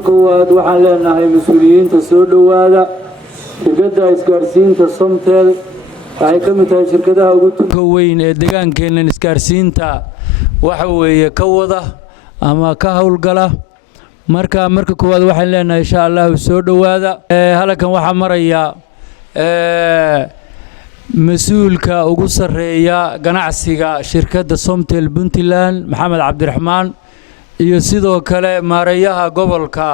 كواد waxaan leenahay mas'uuliyiinta soo dhawaada shirkadda isgaarsiinta Somtel waxay ka mid tahay shirkadaha ugu tunka weyn ee deegaankeena isgaarsiinta waxa weeye ka wada ama ka hawlgala marka koowaad waxaan leenahay insha Allah soo dhawaada halkan waxa maraya mas'uulka ugu sareeya ganacsiga shirkadda Somtel Puntland Maxamed Cabdiraxmaan iyo sidoo kale maareeyaha gobolka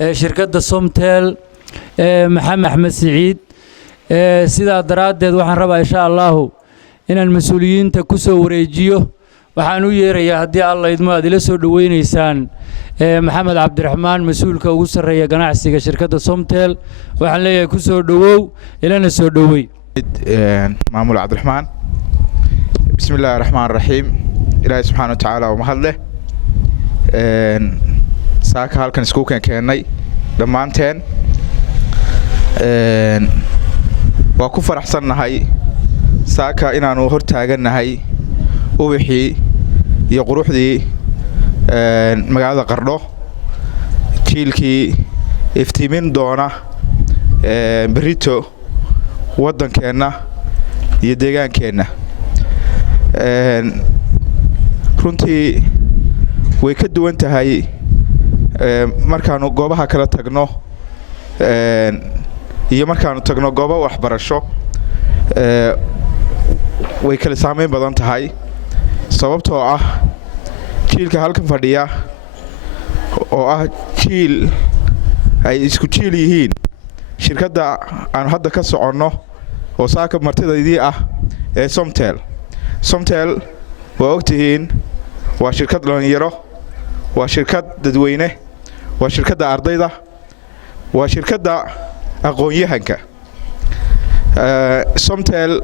ee shirkadda Somtel Maxamed Axmed Saciid sida daraadeed waxaan rabaa insha Allah inaan mas'uuliyiinta ku soo wareejiyo waxaan u yeerayaa hadii Allah idmaad ila soo dhaweynaysaan Maxamed Cabdiraxmaan mas'uulka ugu sareeya ganacsiga shirkadda Somtel waxaan leeyahay ku soo dhawow ilana soo dhawey maamul Cabdiraxmaan bismillaahir rahmaanir rahiim ilaahay subhanahu wa ta'ala wa mahadle saaka halkan isku keenay dhamaanteen waa ku faraxsanahay saaka inaanu hor taaganahay uwixii iyo quruxdii magaalada Qardho jiilkii iftiimin doona berito wadankeena iyo deegaankeena runtii way ka duwan tahay markaanu goobaha kala tagno iyo markaanu tagno goobo waxbarasho way kala saameyn badan tahay sababtoo ah jiilka halkan fadhiya oo ah jiil ay isku jiil yihiin shirkadda aan hadda ka soconno oo saaka martidaydii ah ee Somtel waa ogtihiin waa shirkad dhalinyaro waa shirkad dadweyne waa shirkadda ardayda waa shirkadda aqoon-yahanka Somtel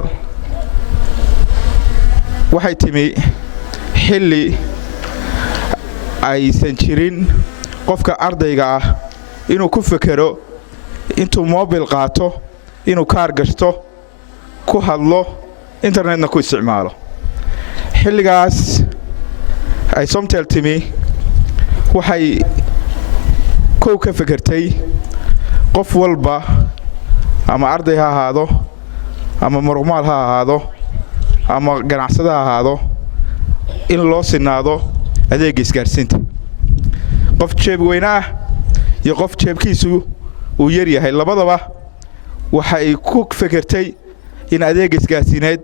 waxay timi xilli aysan jirin qofka ardayga ah inuu ku fekero intuu mobile qaato inuu kaar gashto ku hadlo internetna ku isticmaalo xilligaas ay Somtel timi waxay ka fekertay qof walba ama arday ha ahaado ama muruqmaal ha ahaado ama ganacsade ha ahaado in loo sinaado adeeg isgaarsiinta qof jeeb weyn ah iyo qof jeebkiisu uu yar yahay labadaba waxay ku fekertay in adeeg isgaarsiineed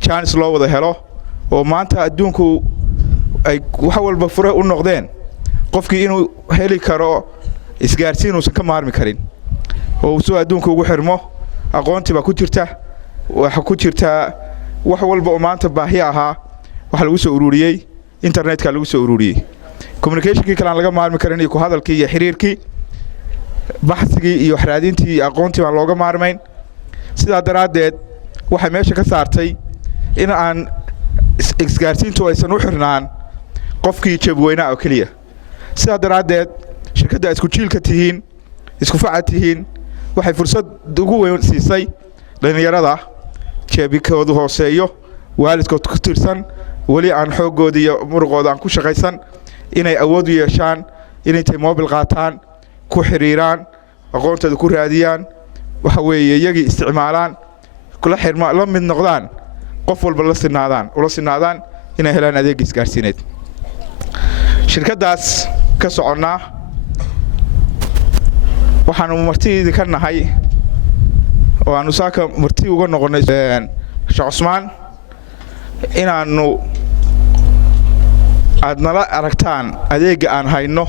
chance loo wada helo oo maanta adduunku ay wax walba fure u noqdeen qofkii inuu heli karo isgaarsiin uusan ka maarmi karin oo soo adduunka ugu xirmo aqoontiba ku jirta waxa ku jirta wax walba oo maanta baahi ahaa waxa lagu soo ururiyay internetka lagu soo ururiyay communicationkii kala laga maarmi karin iyo ku hadalkii iyo xiriirkii baxsigii iyo raadintii aqoontii baan looga maarmayn sida daraadeed waxa meesha ka saartay in aan isgaarsiintu aysan u xirnaan qofkii jabweyna oo kaliya sida daraadeed shirkadda isku jiilka tihiin isku facad tihiin waxay fursad ugu weyn siisay dhalinyarada jeebikoodu hooseeyo waalidkood ku tirsan wali aan xoogooda iyo muruqooda aan ku shaqaysan inay awood u yeeshaan inay mobile qaataan ku xiriiraan aqoontooda ku raadiyaan waxa weeye iyagii isticmaalaan kula xirma la mid noqdaan qof walba la sinaadaan inay helaan adeeg isgaarsiineed shirkadaas ka soconnaa waxaanu martidii ka nahay oo aanu saaka marti uga noqonay Sheekh Cusmaan inaanu aad nala aragtaan adeega aan hayno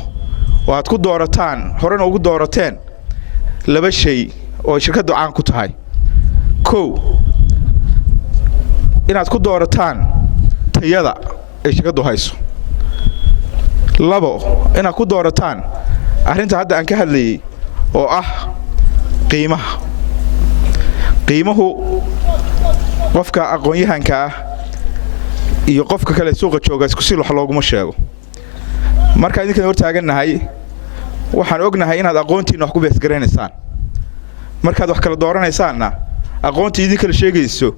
oo aad ku doorataan horena ugu doorateen laba shay oo shirkadu caan ku tahay inaad ku doorataan tayada ay shirkadu hayso labo inaad ku doorataan arrinta hadda aan ka hadlayay oo ah qiimuhu qofka aqoon-yahanka ah iyo qofka kale suuqa jooga isku si wax looguma sheego marka idinka hor taaganahay waxaan ognahay inaad aqoontiina wax ku beesgareynaysan markaad wax kala dooranaysaanna aqoontii idin kala sheegayso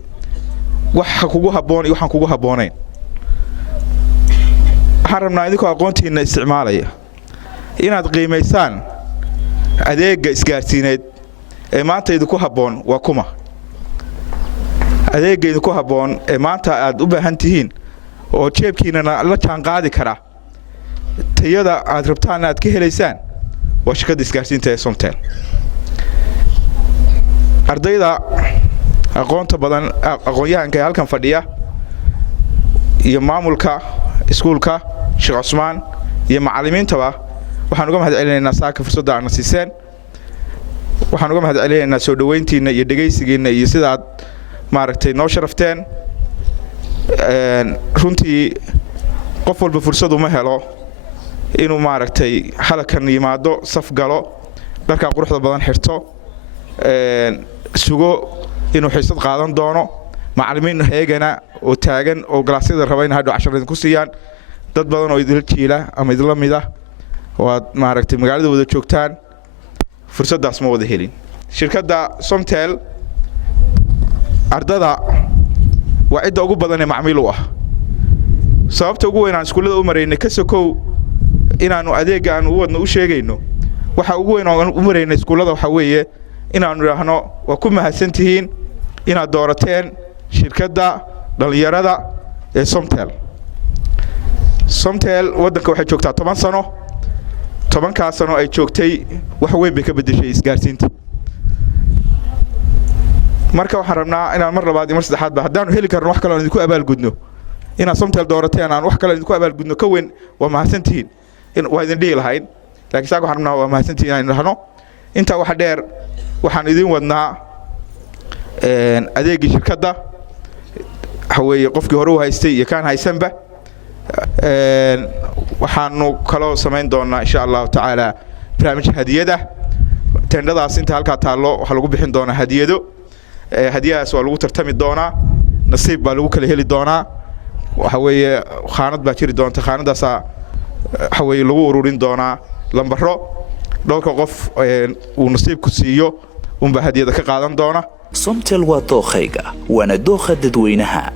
waxa kugu haboon iyo waxaan kugu haboonayn waxaan rabnaa idinku aqoontiina isticmaalaya inaad qiimaysaan adeegga isgaarsiineed ee maanta idinku habboon waa kuma adeegga idinku habboon ee maanta aad u baahan tihiin oo jeebkiinana la jaan qaadi kara tayada aad rabtaan aad ka helaysaan waa shirkadda isgaarsiinta ee Somtel ardayda aqoonta badan aqoonyahanka halkan fadhiya iyo maamulka iskuulka Sheekh Cusmaan iyo macallimiintaba waxaan uga mahadcelinaynaa saaka fursadda aan siiseen waxaan uga mahadcelinaynaa soo dhaweyntiina iyo dhageysigiina iyo sida aad maaragtay noo sharafteen runtii qof walba fursad uma helo inuu maaragtay halkan yimaado saf galo dharka quruxda badan xirto sugo inuu xiisad qaadan doono macallimiin heegana oo taagan oo galaasyada raba in hadhow casharada ku siiyaan dad badan oo idil jiila ama idil lamida oo aad maaragtay magaalada wada joogtaan fursadaas ma wada helin shirkadda Somtel ardada waa cid ugu badan ee macmiil u ah sababta ugu weyn aan iskuulada u mareynay ka sokow inaanu adeeg aan u wadno u sheegayno waxa ugu weyn oo u mareynay iskuulada waxa weeye inaanu raahno waa ku mahadsantihiin inaad doorateen shirkadda dhalinyarada ee Somtel wadanka waxay joogtaa 10 sano 10 sano ay joogtay wax weyn bay ka bedeshay isgaarsiinta marka waxaan rabnaa inaan mar labaad iyo mar saddexaad ba hadaan heli karno wax kale oo idinku abaal gudno inaan Somtel doorateen aan wax kale idinku abaal gudno ka weyn waa mahadsantihiin in waa idin dhigi lahayn laakiin saaka waxaan rabnaa waa mahadsantihiin inaan rahno inta waxa dheer waxaan idin wadnaa adeegii shirkadda haweeye qofkii hore u haystay iyo kaan haysanba waxaanu kala samayn doonaa insha Allah taala barnaamij hadiyada tendadaas inta halka taalo waxa lagu bixin doonaa hadiyado hadiyadaas waa lagu tartami doonaa nasiib baa lagu kala heli doonaa waxa weeye khaanad baa jiri doonta khaanadaas waxa weeye lagu ururin doonaa lambaro dhowrka qof uu nasiib ku siiyo hadiyada ka qaadan doona Somtel waa dookhayga waana dookha dadweynaha